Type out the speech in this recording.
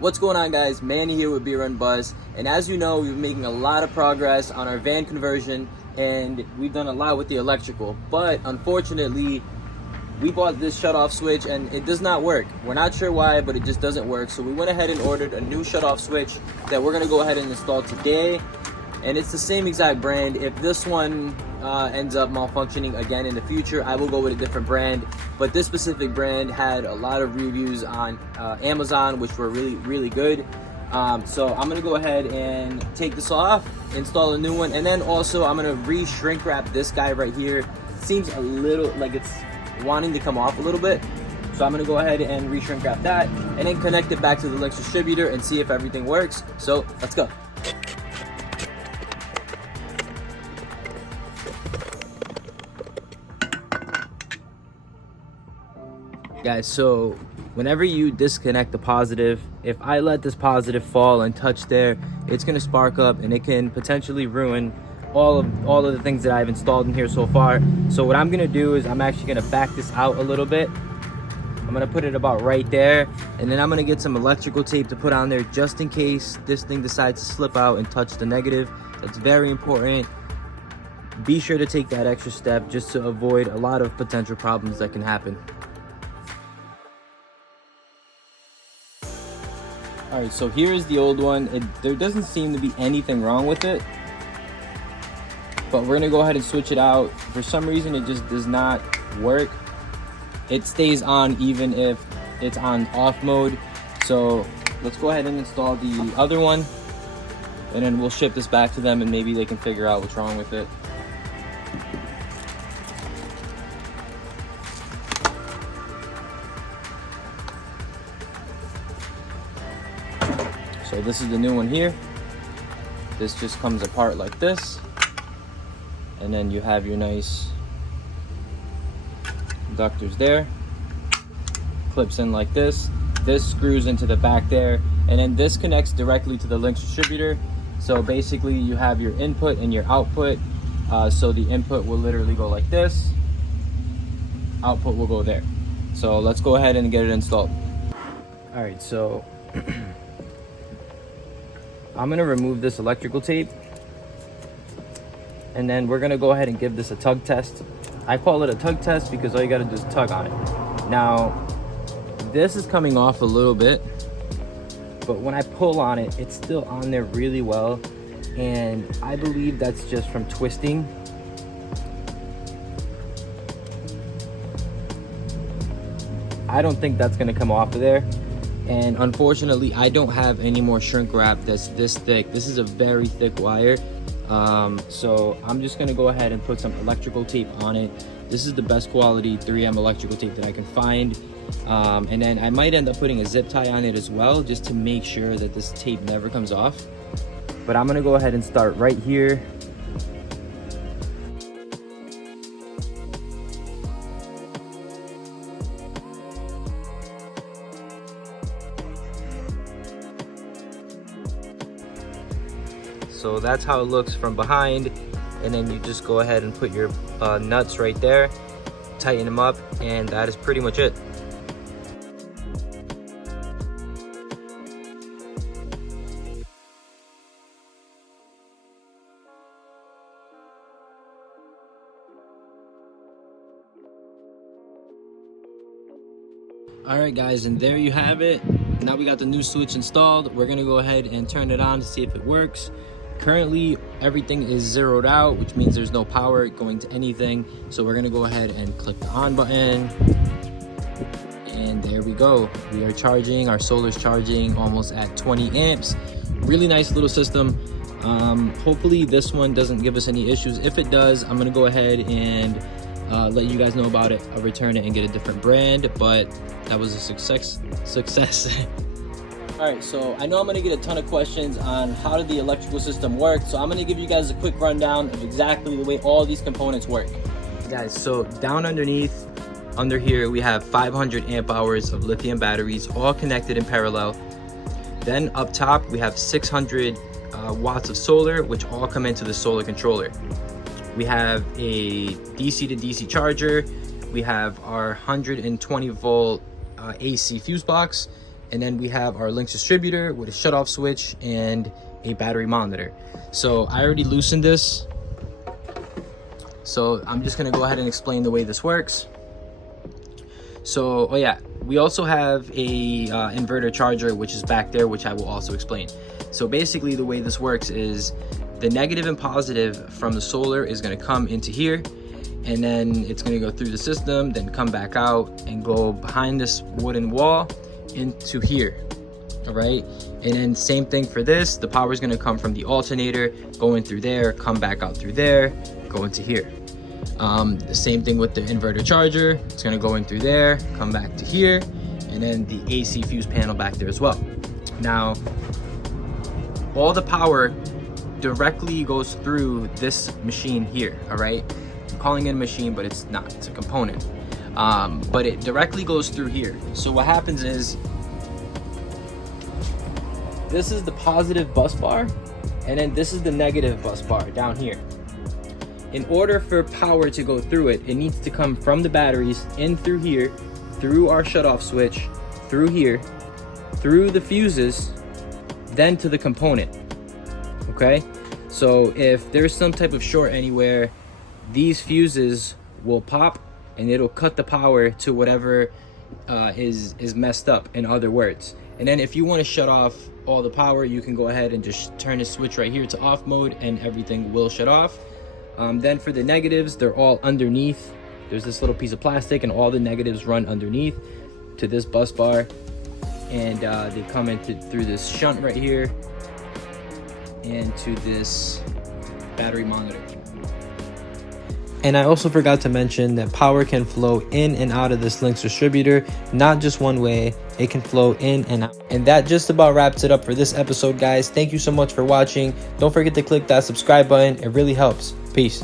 What's going on, guys? Manny here with Beer and Buzz, and as you know, we've been making a lot of progress on our van conversion, and we've done a lot with the electrical, but unfortunately we bought this shutoff switch and it does not work. We're not sure why, but it just doesn't work. So we went ahead and ordered a new shutoff switch that we're going to go ahead and install today, and it's the same exact brand. If this one ends up malfunctioning again in the future, I will go with a different brand, but this specific brand had a lot of reviews on Amazon, which were really good. So I'm gonna go ahead and take this off, install a new one, and then also I'm gonna re-shrink wrap this guy right here. It seems a little like it's wanting to come off a little bit, so I'm gonna go ahead and re-shrink wrap that and then connect it back to the Lynx distributor and see if everything works. So let's go. Guys, so whenever you disconnect the positive, if I let this positive fall and touch there, it's going to spark up and it can potentially ruin all of the things that I've installed in here so far. So what I'm going to do is I'm actually going to back this out a little bit. I'm going to put it about right there, and then I'm going to get some electrical tape to put on there just in case this thing decides to slip out and touch the negative. That's very important. Be sure to take that extra step just to avoid a lot of potential problems that can happen. All right, so here's the old one. There doesn't seem to be anything wrong with it, but we're gonna go ahead and switch it out. For some reason, it just does not work. It stays on even if it's on off mode. So let's go ahead and install the other one, and then we'll ship this back to them and maybe they can figure out what's wrong with it. So this is the new one here. This just comes apart like this, and then you have your nice conductors there. Clips in like this. This screws into the back there, and then this connects directly to the Lynx distributor. So basically you have your input and your output. So the input will literally go like this, output will go there. So let's go ahead and get it installed. All right, so I'm gonna remove this electrical tape, and then we're gonna go ahead and give this a tug test. I call it a tug test because all you gotta do is tug on it. Now, this is coming off a little bit, but when I pull on it, it's still on there really well, and I believe that's just from twisting. I don't think that's gonna come off of there. And unfortunately, I don't have any more shrink wrap that's this thick. This is a very thick wire. So I'm just gonna go ahead and put some electrical tape on it. This is the best quality 3M electrical tape that I can find. And then I might end up putting a zip tie on it as well, just to make sure that this tape never comes off. But I'm gonna go ahead and start right here. So that's how it looks from behind, and then you just go ahead and put your nuts right there, tighten them up, and that is pretty much it. All right, guys, and there you have it. Now we got the new switch installed. We're gonna go ahead and turn it on to see if it works. Currently, everything is zeroed out, which means there's no power going to anything. So we're gonna go ahead and click the on button. And there we go. We are charging, our solar's charging almost at 20 amps. Really nice little system. Hopefully this one doesn't give us any issues. If it does, I'm gonna go ahead and let you guys know about it. I'll return it and get a different brand, but that was a success. All right, so I know I'm gonna get a ton of questions on how did the electrical system work, so I'm gonna give you guys a quick rundown of exactly the way all these components work. Guys, so down underneath, under here, we have 500 amp hours of lithium batteries, all connected in parallel. Then up top, we have 600 watts of solar, which all come into the solar controller. We have a DC to DC charger. We have our 120 volt AC fuse box. And then we have our Lynx distributor with a shutoff switch and a battery monitor. So I already loosened this, so I'm just gonna go ahead and explain the way this works. So, oh yeah, we also have a inverter charger, which is back there, which I will also explain. So basically the way this works is the negative and positive from the solar is gonna come into here, and then it's gonna go through the system, then come back out and go behind this wooden wall into here. All right, and then same thing for this. The power is going to come from the alternator, going through there, come back out through there, go into here. The same thing with the inverter charger. It's going to go in through there, come back to here, and then the AC fuse panel back there as well. Now, all the power directly goes through this machine here. All right, I'm calling it a machine, but it's not. It's a component. But it directly goes through here. So what happens is, this is the positive bus bar, and then this is the negative bus bar down here. In order for power to go through it, it needs to come from the batteries in through here, through our shutoff switch, through here, through the fuses, then to the component. Okay, so if there's some type of short anywhere, these fuses will pop and it'll cut the power to whatever is messed up, in other words. And then if you want to shut off all the power, you can go ahead and just turn the switch right here to off mode and everything will shut off. Then for the negatives, they're all underneath. There's this little piece of plastic and all the negatives run underneath to this bus bar, and they come into through this shunt right here and to this battery monitor. And I also forgot to mention that power can flow in and out of this Lynx distributor, not just one way. It can flow in and out. And that just about wraps it up for this episode, guys. Thank you so much for watching. Don't forget to click that subscribe button. It really helps. Peace.